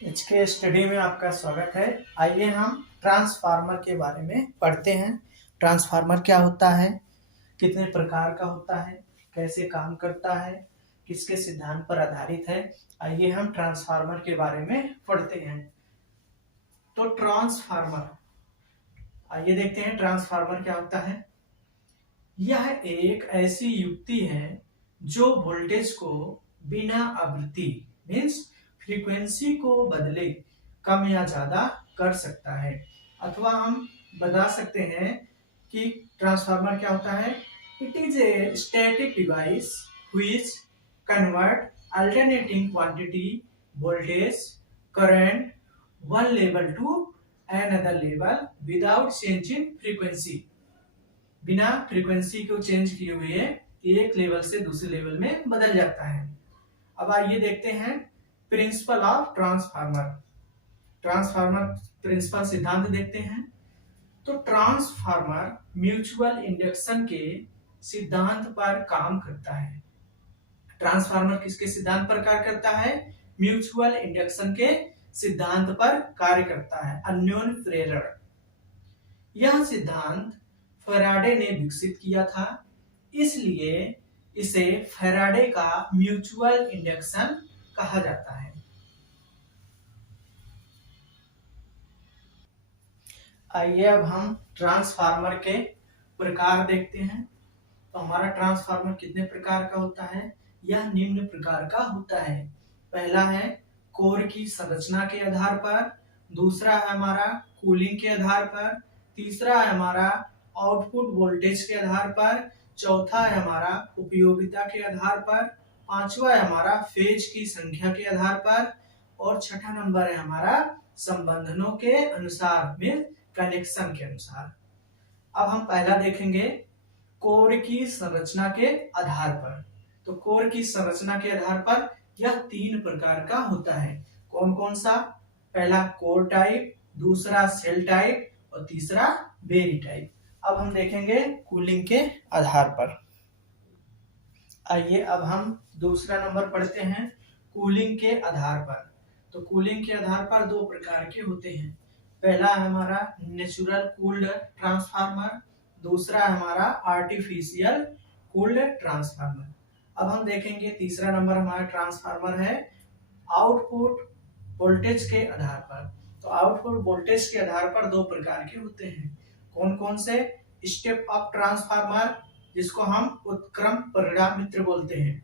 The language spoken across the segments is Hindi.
आज के स्टडी में आपका स्वागत है। आइए हम ट्रांसफार्मर के बारे में पढ़ते हैं। ट्रांसफार्मर क्या होता है, कितने प्रकार का होता है, कैसे काम करता है, किसके सिद्धांत पर आधारित है। आइए हम ट्रांसफार्मर के बारे में पढ़ते हैं। तो ट्रांसफार्मर, आइए देखते हैं ट्रांसफार्मर क्या होता है। यह एक ऐसी युक्ति है जो वोल्टेज को बिना आवृत्ति मीन्स फ्रीक्वेंसी को बदले कम या ज्यादा कर सकता है। अथवा हम बता सकते हैं कि ट्रांसफार्मर क्या होता है। It is a static device which convert alternating quantity voltage current one level to another level without change in frequency. बिना फ्रीक्वेंसी को चेंज किए हुए एक लेवल से दूसरे लेवल में बदल जाता है। अब आइए देखते हैं principle of transformer. Transformer principle सिद्धांत देखते हैं। तो ट्रांसफार्मर म्यूचुअल इंडक्शन के सिद्धांत पर काम करता है। ट्रांसफार्मर किसके सिद्धांत पर कार्य करता है? म्यूचुअल इंडक्शन के सिद्धांत पर कार्य करता है, अन्योन प्रेरण। यह सिद्धांत फैराडे ने विकसित किया था, इसलिए इसे फैराडे का म्यूचुअल इंडक्शन कहा जाता है। आइए अब हम ट्रांसफार्मर के प्रकार देखते हैं। तो हमारा ट्रांसफार्मर कितने प्रकार का होता है? यह निम्न प्रकार का होता है। पहला है कोर की संरचना के आधार पर, दूसरा है हमारा कूलिंग के आधार पर, तीसरा है हमारा आउटपुट वोल्टेज के आधार पर, चौथा है हमारा उपयोगिता के आधार पर, पांचवा है हमारा फेज की संख्या के आधार पर, और छठा नंबर है हमारा संबंधनों के अनुसार में कनेक्शन के अनुसार। अब हम पहला देखेंगे कोर की संरचना के आधार पर। तो कोर की संरचना के आधार पर यह तीन प्रकार का होता है। कौन कौन सा? पहला कोर टाइप, दूसरा सेल टाइप और तीसरा बेरी टाइप। अब हम देखेंगे कूलिंग के आधार पर। आइए अब हम दूसरा नंबर पढ़ते हैं कूलिंग के आधार पर। तो कूलिंग के आधार पर दो प्रकार के होते हैं। पहला है हमारा नेचुरल कूल्ड ट्रांसफार्मर, दूसरा है हमारा आर्टिफिशियल कूल्ड ट्रांसफार्मर। अब हम देखेंगे तीसरा नंबर हमारा ट्रांसफार्मर है आउटपुट वोल्टेज के आधार पर। तो आउटपुट वोल्टेज के आधार पर दो प्रकार के होते हैं। कौन कौन से? स्टेप अप ट्रांसफार्मर, जिसको हम उत्क्रम परिणाम मित्र बोलते हैं,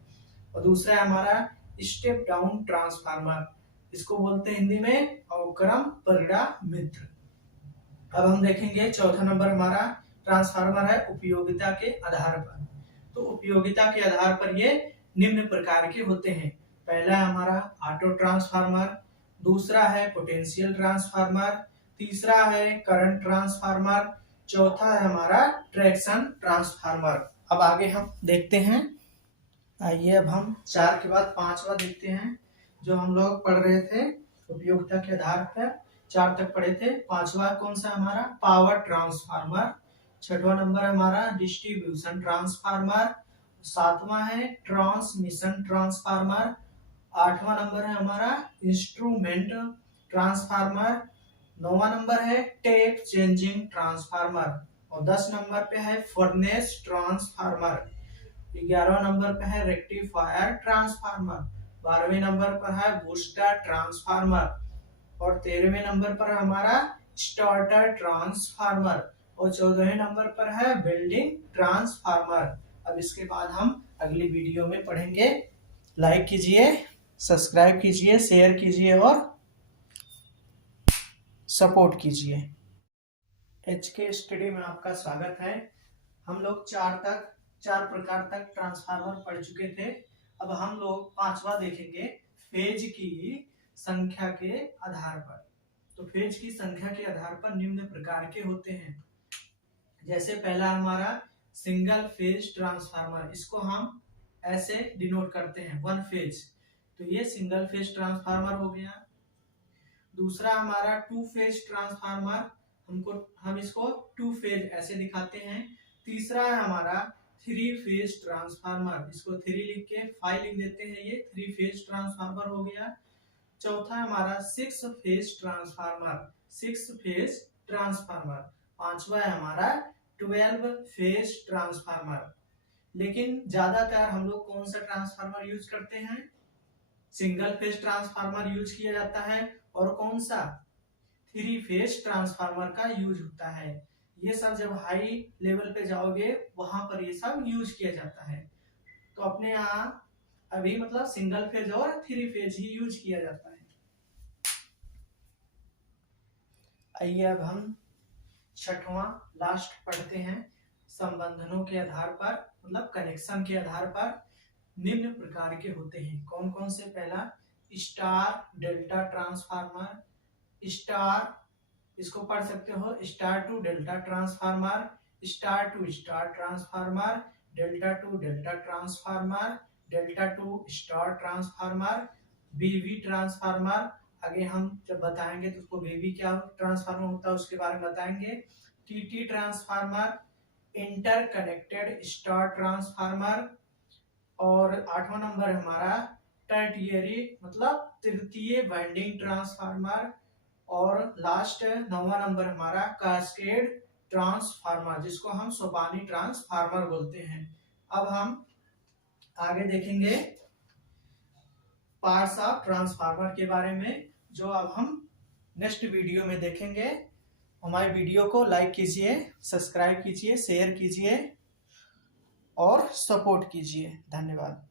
और दूसरा है हमारा स्टेप डाउन ट्रांसफार्मर, इसको बोलते हैं हिंदी में अवक्रम परिणाम मित्र। अब हम देखेंगे चौथा नंबर हमारा ट्रांसफार्मर है उपयोगिता के आधार पर। तो उपयोगिता के आधार पर ये निम्न प्रकार के होते हैं। पहला है हमारा ऑटो ट्रांसफार्मर, दूसरा है पोटेंशियल ट्रांसफार्मर, तीसरा है करंट ट्रांसफार्मर, चौथा है हमारा ट्रैक्शन ट्रांसफार्मर। अब आगे हम देखते हैं। आइए अब हम चार के बाद पांचवा देखते हैं, जो हम लोग पढ़ रहे थे उपयोगिता के आधार पर। चार तक पढ़े थे। पांचवा कौन सा हमारा? Power transformer. छठवां नंबर हमारा डिस्ट्रीब्यूशन ट्रांसफार्मर, सातवां है ट्रांसमिशन ट्रांसफार्मर, आठवां नंबर है हमारा इंस्ट्रूमेंट ट्रांसफार्मर, नौवां नंबर है टेप चेंजिंग ट्रांसफार्मर, और 10 नंबर पे है फर्नेस ट्रांसफार्मर, 11वां नंबर पे है रेक्टिफायर ट्रांसफार्मर, 12वें नंबर पर है बूस्टर ट्रांसफार्मर, और 13वें नंबर पर हमारा स्टार्टर ट्रांसफार्मर, और 14वें नंबर पर है बिल्डिंग ट्रांसफार्मर। अब इसके बाद हम अगली वीडियो में पढ़ेंगे। लाइक कीजिए, सब्सक्राइब कीजिए, शेयर कीजिए और सपोर्ट कीजिए। एच के स्टडी में आपका स्वागत है। हम लोग चार प्रकार तक ट्रांसफार्मर पढ़ चुके थे। अब हम लोग पांचवा देखेंगे फेज की संख्या के आधार पर। तो फेज की संख्या के आधार पर निम्न प्रकार के होते हैं। जैसे पहला हमारा सिंगल फेज ट्रांसफार्मर, इसको हम ऐसे डिनोट करते हैं वन फेज। तो ये सिंगल फेज ट्रांसफार्मर हो गया। दूसरा हमारा टू फेज ट्रांसफार्मर, हम इसको टू फेज ऐसे दिखाते हैं। तीसरा है हमारा थ्री फेज ट्रांसफार्मर, इसको थ्री लिख के फाइव लिख देते हैं, ये थ्री फेज ट्रांसफार्मर हो गया। चौथा हमारा 6 फेज ट्रांसफार्मर, 6 फेज ट्रांसफार्मर। पांचवा है हमारा 12 फेज ट्रांसफार्मर। लेकिन ज्यादातर हम लोग कौन सा ट्रांसफार्मर यूज करते हैं? सिंगल फेज ट्रांसफार्मर यूज किया जाता है, और कौन सा? 3 फेज ट्रांसफार्मर का यूज होता है। ये सब जब हाई लेवल पे जाओगे वहां पर ये सब यूज किया जाता है। तो अपने यहाँ अभी मतलब सिंगल फेज और 3 फेज ही यूज किया जाता है। आइए अब हम छठवां लास्ट पढ़ते हैं। संबंधनों के आधार पर मतलब कनेक्शन के आधार पर निम्न प्रकार के होते हैं। कौन कौन से? पहला स्टार डेल्टा ट्रांसफार्मर। स्टार, इसको पढ़ सकते हो star to delta transformer, star to star transformer, delta to delta transformer, delta to star transformer, BV transformer. आगे हम जब बताएंगे तो उसको बीवी क्या ट्रांसफार्मर होता है उसके बारे में बताएंगे। TT transformer, inter connected star transformer. और 8वां नंबर हमारा टर्टियरी मतलब तृतीय वाइंडिंग ट्रांसफार्मर। और लास्ट 9वां नंबर हमारा कैस्केड ट्रांसफार्मर, जिसको हम सोपानी ट्रांसफार्मर बोलते हैं। अब हम आगे देखेंगे पार्ट्स ऑफ ट्रांसफार्मर के बारे में, जो अब हम नेक्स्ट वीडियो में देखेंगे। हमारे वीडियो को लाइक कीजिए, सब्सक्राइब कीजिए, शेयर कीजिए और सपोर्ट कीजिए। धन्यवाद।